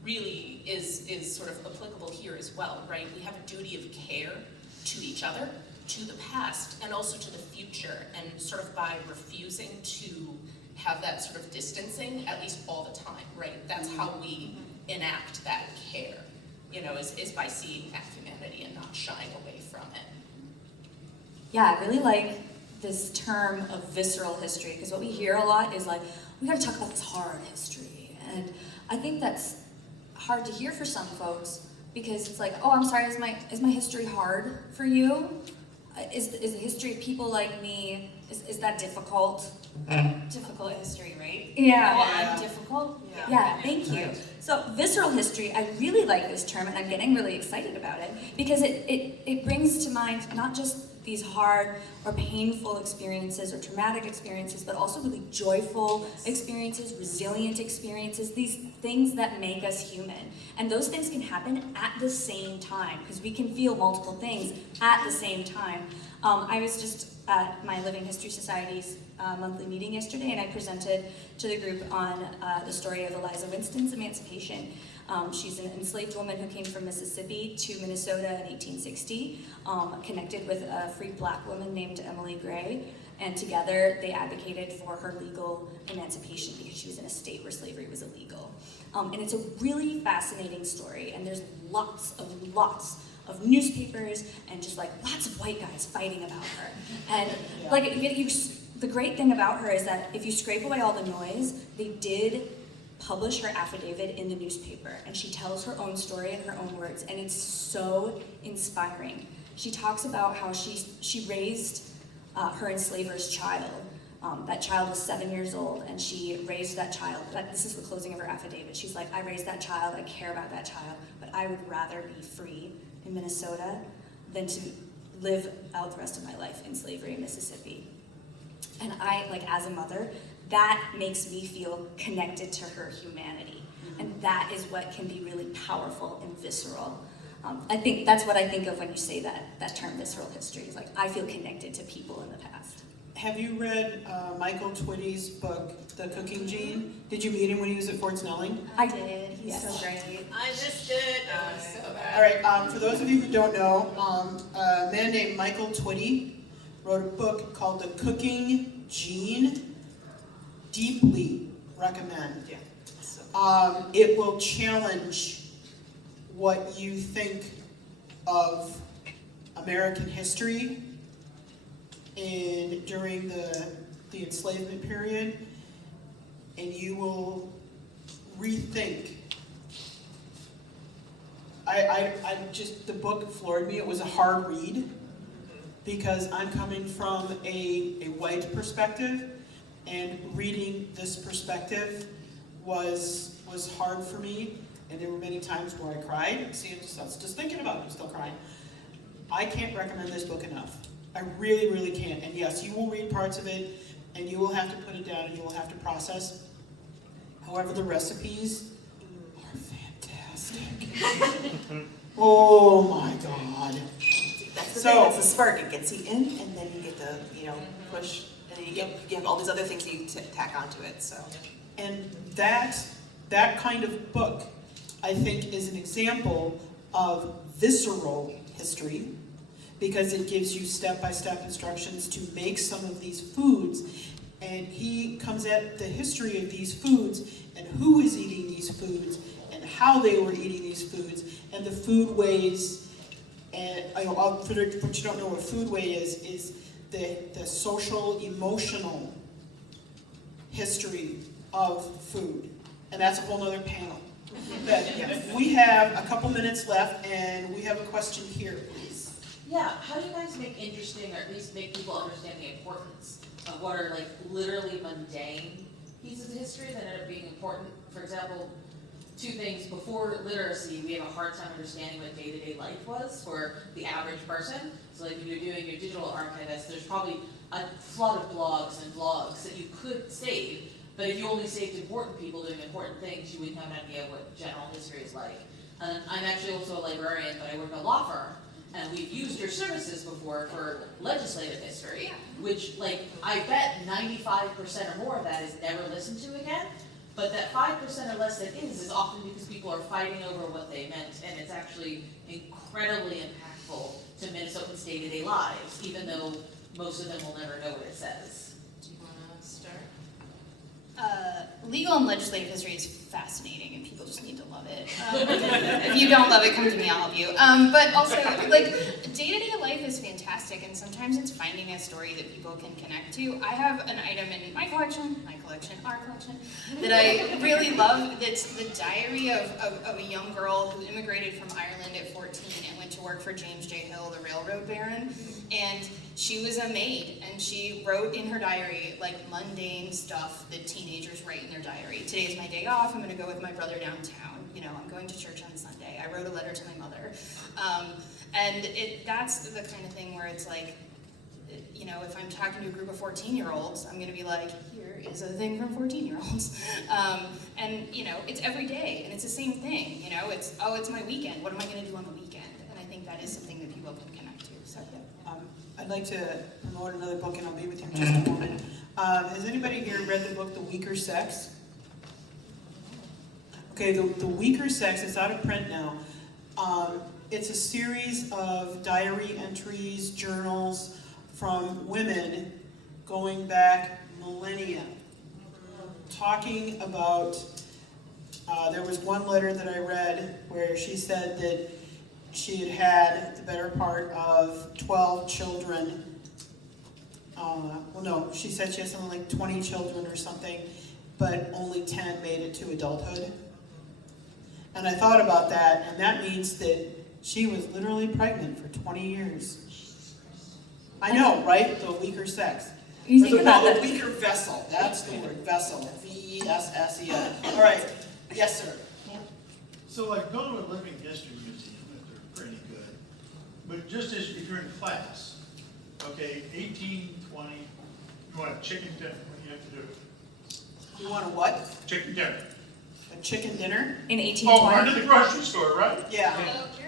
really is sort of applicable here as well, right? We have a duty of care to each other, to the past, and also to the future, and sort of by refusing to have that sort of distancing, at least all the time, right? That's how we enact that care, you know, is by seeing that humanity and not shying away from it. Yeah, I really like this term of visceral history, because what we hear a lot is, like, we gotta talk about this hard history. And I think that's hard to hear for some folks, because it's like, oh, I'm sorry, is my history hard for you? Is the history of people like me, is that difficult? difficult history, right? Yeah. Oh, I'm difficult? Yeah, thank you. So visceral history, I really like this term and I'm getting really excited about it because it brings to mind not just these hard or painful experiences or traumatic experiences, but also really joyful experiences, resilient experiences, these things that make us human. And those things can happen at the same time because we can feel multiple things at the same time. I was just at my Living History Society's monthly meeting yesterday, and I presented to the group on the story of Eliza Winston's emancipation. She's an enslaved woman who came from Mississippi to Minnesota in 1860, connected with a free black woman named Emily Gray, and together they advocated for her legal emancipation because she was in a state where slavery was illegal. And it's a really fascinating story, and there's lots of newspapers and just like lots of white guys fighting about her. And like the great thing about her is that if you scrape away all the noise, they did publish her affidavit in the newspaper, and she tells her own story in her own words, and it's so inspiring. She talks about how she raised her enslaver's child. That child was 7 years old, and she raised that child. This is the closing of her affidavit. She's like, I raised that child, I care about that child, but I would rather be free in Minnesota than to live out the rest of my life in slavery in Mississippi. And I, like as a mother, that makes me feel connected to her humanity. And that is what can be really powerful and visceral. I think that's what I think of when you say that term, visceral history. It's like, I feel connected to people in the past. Have you read Michael Twitty's book, The Cooking Gene? Did you meet him when he was at Fort Snelling? I did. He's so great. I just did. Oh, it's so bad. All right, for those of you who don't know, a man named Michael Twitty wrote a book called The Cooking Gene. Deeply recommend. It will challenge what you think of American history during the enslavement period, and you will rethink. The book floored me. It was a hard read because I'm coming from a white perspective, and reading this perspective was hard for me, and there were many times where I cried. See, I was just thinking about it, I'm still crying. I can't recommend this book enough. I really, really can't. And yes, you will read parts of it, and you will have to put it down, and you will have to process. However, the recipes are fantastic. Oh my God. That's the thing, that's the spark. It gets you in, and then you get to, push, and then you have all these other things you tack onto it, so. And that kind of book, I think, is an example of visceral history, because it gives you step-by-step instructions to make some of these foods, and he comes at the history of these foods and who is eating these foods and how they were eating these foods and the foodways. And for what you don't know what foodway is the social, emotional history of food, and that's a whole nother panel. But we have a couple minutes left, and we have a question here, please. Yeah, how do you guys make interesting, or at least make people understand the importance of what are like literally mundane pieces of history that end up being important? For example, two things: before literacy, we have a hard time understanding what day-to-day life was for the average person. So like when you're doing your digital archivist, there's probably a flood of blogs and vlogs that you could save, but if you only saved important people doing important things, you wouldn't have an idea of what general history is like. And I'm actually also a librarian, but I work in a law firm, and we've used your services before for legislative history, which, like, I bet 95% or more of that is never listened to again, but that 5% or less that is often because people are fighting over what they meant, and it's actually incredibly impactful to Minnesotans' day-to-day lives, even though most of them will never know what it says. Do you want to start? Legal and legislative history is fascinating, and people just need to love it. If you don't love it, come to me, I'll help you. But also, like, day-to-day life is fantastic, and sometimes it's finding a story that people can connect to. I have an item in our collection, that I really love. That's the diary of a young girl who immigrated from Ireland at 14 and went to work for James J. Hill, the railroad baron. And she was a maid, and she wrote in her diary like mundane stuff that teenagers write in their diary. Today's my day off, I'm gonna go with my brother downtown, you know, I'm going to church on Sunday, I wrote a letter to my mother. And that's the kind of thing where it's like, you know, if I'm talking to a group of 14-year-olds, I'm gonna be like, here is a thing from 14-year-olds. And you know, it's every day, and it's the same thing, you know, it's, oh, it's my weekend, what am I gonna do on the weekend? And I think that is something that people can connect to, so yeah. I'd like to promote another book, and I'll be with you in just a moment. Has anybody here read the book, The Weaker Sex? Okay, the Weaker Sex is out of print now. It's a series of diary entries, journals from women going back millennia, talking about, there was one letter that I read where she said that she had had the better part of 12 children. Well, no, she said she had something like 20 children or something, but only 10 made it to adulthood. And I thought about that, and that means that she was literally pregnant for 20 years. I know, right? The weaker sex. You think about the that. weaker vessel. That's the word, vessel. V-E-S-S-E-L. All right. Yes, sir. So like, go to a living history museum if they're pretty good. But just as if you're in class, okay, 1820, you want a chicken dinner, what do you have to do? You want a what? Chicken dinner. A chicken dinner? In Oh, run 1820. to the grocery store, right? Yeah.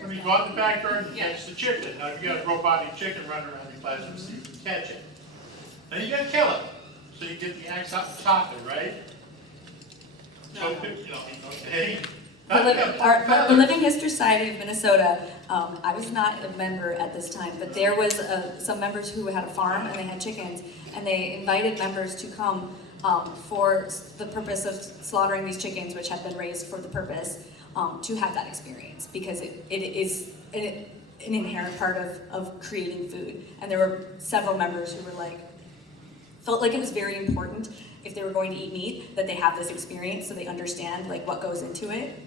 When you go out in the backyard and catch the chicken. Now, if you got a robotic chicken running around your classroom, so you can catch it. Then you gotta kill it. So you get the axe out and chop it, right? So, you know, hey. The Living History Society of Minnesota, I was not a member at this time, but there was some members who had a farm and they had chickens, and they invited members to come for the purpose of slaughtering these chickens, which had been raised for the purpose, to have that experience, because it is an inherent part of creating food. And there were several members who were like, felt like it was very important if they were going to eat meat that they have this experience so they understand like what goes into it.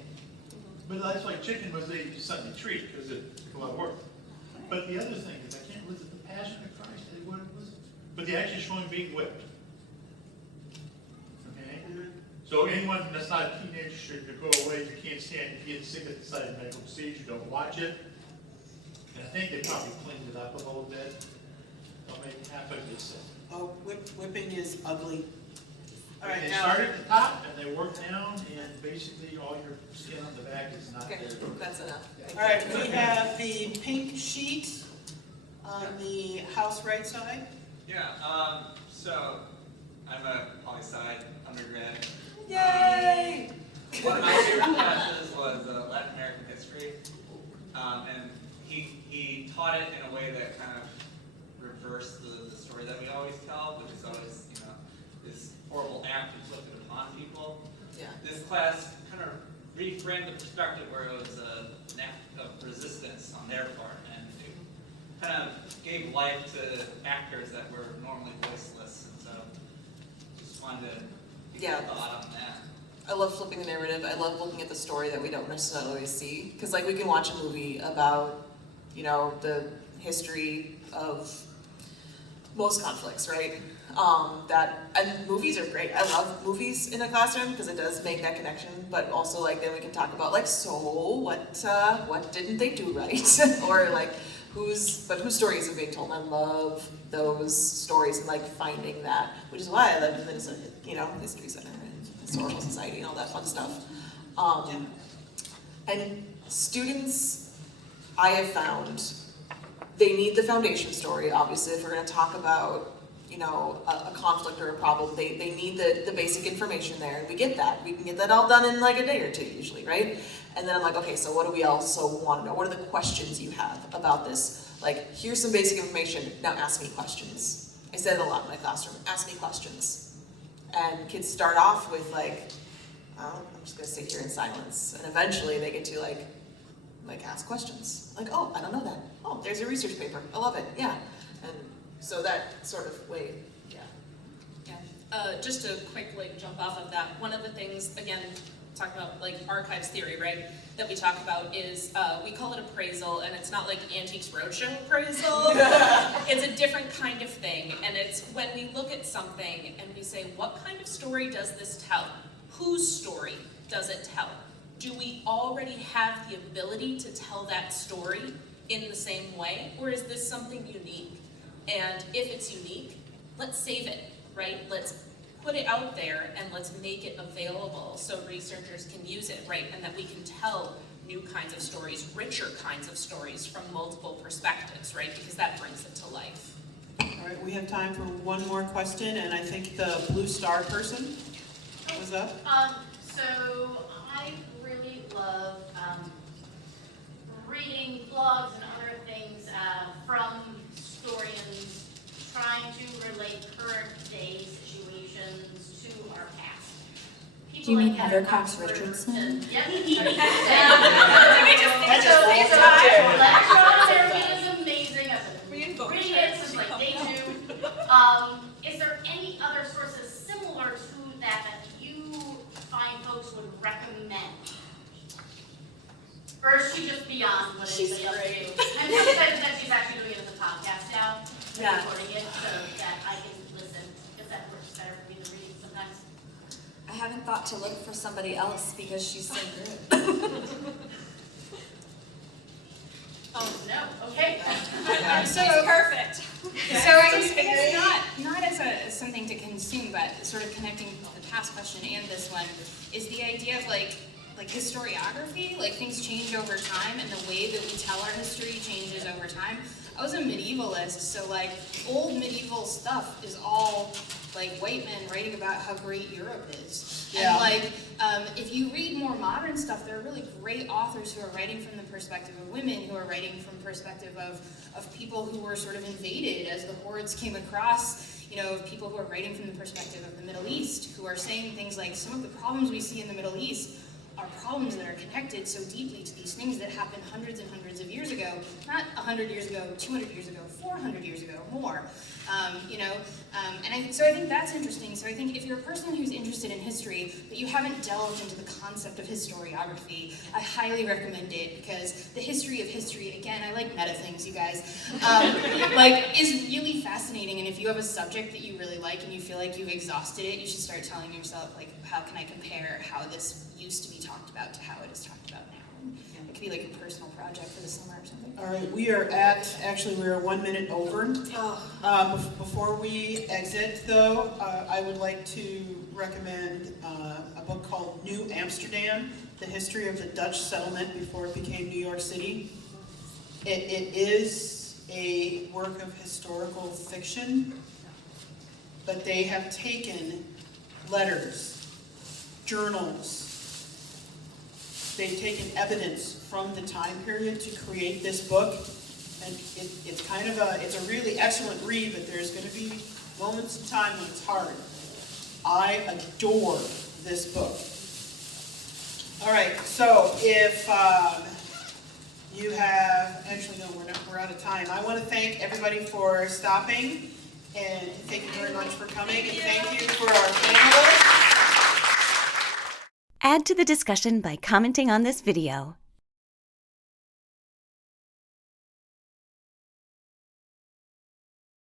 But that's like chicken was a Sunday treat because it took a lot of work. But the other thing is, I can't was it the Passion of Christ? What was it? But they actually show him being whipped. Okay? So anyone that's not a teenager should go away. You can't stand, you get sick at the sight of medical procedure, don't watch it. And I think they probably cleaned it up a little bit. Don't make half of it sick. Oh, whipping is ugly. All right, They now. start at the top and they work down, and basically all your skin on the back is not Okay, there. that's enough. All right, we have the pink sheet on the house right side. Yeah, so I'm a poli-sci undergrad. Yay! One of my favorite classes was Latin American history, and he taught it in a way that kind of reversed the story that we always tell, which is always, you know, this horrible act inflicted upon people. Yeah. This class kind of reframed the perspective where it was an act of resistance on their part, and it kind of gave life to actors that were normally voiceless, and so just wanted to give Yeah. a thought on that. I love flipping the narrative. I love looking at the story that we don't necessarily always see. Because like we can watch a movie about, you know, the history of most conflicts, right? And movies are great. I love movies in a classroom because it does make that connection. But also like then we can talk about like, so what didn't they do right? Or like whose stories are being told. I love those stories and like finding that, which is why I love the Minnesota, you know, History Center and Historical Society and all that fun stuff. And students, I have found, they need the foundation story, obviously, if we're going to talk about, you know, a conflict or a problem. They need the basic information there, and we get that. We can get that all done in like a day or two, usually, right? And then I'm like, okay, so what do we also want to know? What are the questions you have about this? Like, here's some basic information, now ask me questions. I say it a lot in my classroom, ask me questions. And kids start off with like, oh, I'm just gonna sit here in silence. And eventually they get to like ask questions. Like, oh, I don't know that. Oh, there's a research paper. I love it, yeah. And so that sort of way, yeah. Yeah. Just to quickly jump off of that, one of the things, again, talking about like archives theory, right, that we talk about is, we call it appraisal, and it's not like Antiques Roadshow appraisal. It's a different kind of thing, and it's when we look at something and we say, what kind of story does this tell? Whose story does it tell? Do we already have the ability to tell that story in the same way, or is this something unique? And if it's unique, let's save it, right? Let's put it out there and let's make it available so researchers can use it, right? And that we can tell new kinds of stories, richer kinds of stories from multiple perspectives, right? Because that brings it to life. All right, we have time for one more question, and I think the blue star person was up. So I really love reading blogs and other things from historians trying to relate current day situations to our past. People Do you mean like Heather Cox Richardson? Yes. That's just Electron therapy is amazing. I've We been invoke reading her. it since like day 2. Is there any other sources similar to that that you find folks would recommend? Or is she just beyond what anybody else do? I'm so excited that she's actually doing it as a podcast now, Yeah. recording it so that I can listen, because that works better for me to read sometimes. I haven't thought to look for somebody else because she's so good. Oh, no, okay. So perfect. So I guess not as something to consume, but sort of connecting the past question and this one is the idea of like historiography. Like things change over time, and the way that we tell our history changes over time. I was a medievalist, so like old medieval stuff is all like white men writing about how great Europe is. Yeah. And like if you read more modern stuff, there are really great authors who are writing from the perspective of women, who are writing from the perspective of people who were sort of invaded as the hordes came across, you know, of people who are writing from the perspective of the Middle East, who are saying things like some of the problems we see in the Middle East are problems that are connected so deeply to these things that happened hundreds and hundreds of years ago, not 100 years ago, 200 years ago, 400 years ago, more. So I think that's interesting. So I think if you're a person who's interested in history, but you haven't delved into the concept of historiography, I highly recommend it, because the history of history, again, I like meta things, you guys, is really fascinating. And if you have a subject that you really like and you feel like you've exhausted it, you should start telling yourself, like, how can I compare how this used to be talked about to how it is talked about now? And it could be like a personal project for the summer or something. All right, we're 1 minute over. Before we exit, though, I would like to recommend a book called New Amsterdam, The History of the Dutch Settlement Before it Became New York City. It is a work of historical fiction, but they have taken letters, journals, they've taken evidence from the time period to create this book, and it's a really excellent read, but there's going to be moments in time when it's hard. I adore this book. All right, so if you have, actually no, we're out of time. I want to thank everybody for stopping, and thank you very much for coming, and thank you for our panelists. Add to the discussion by commenting on this video.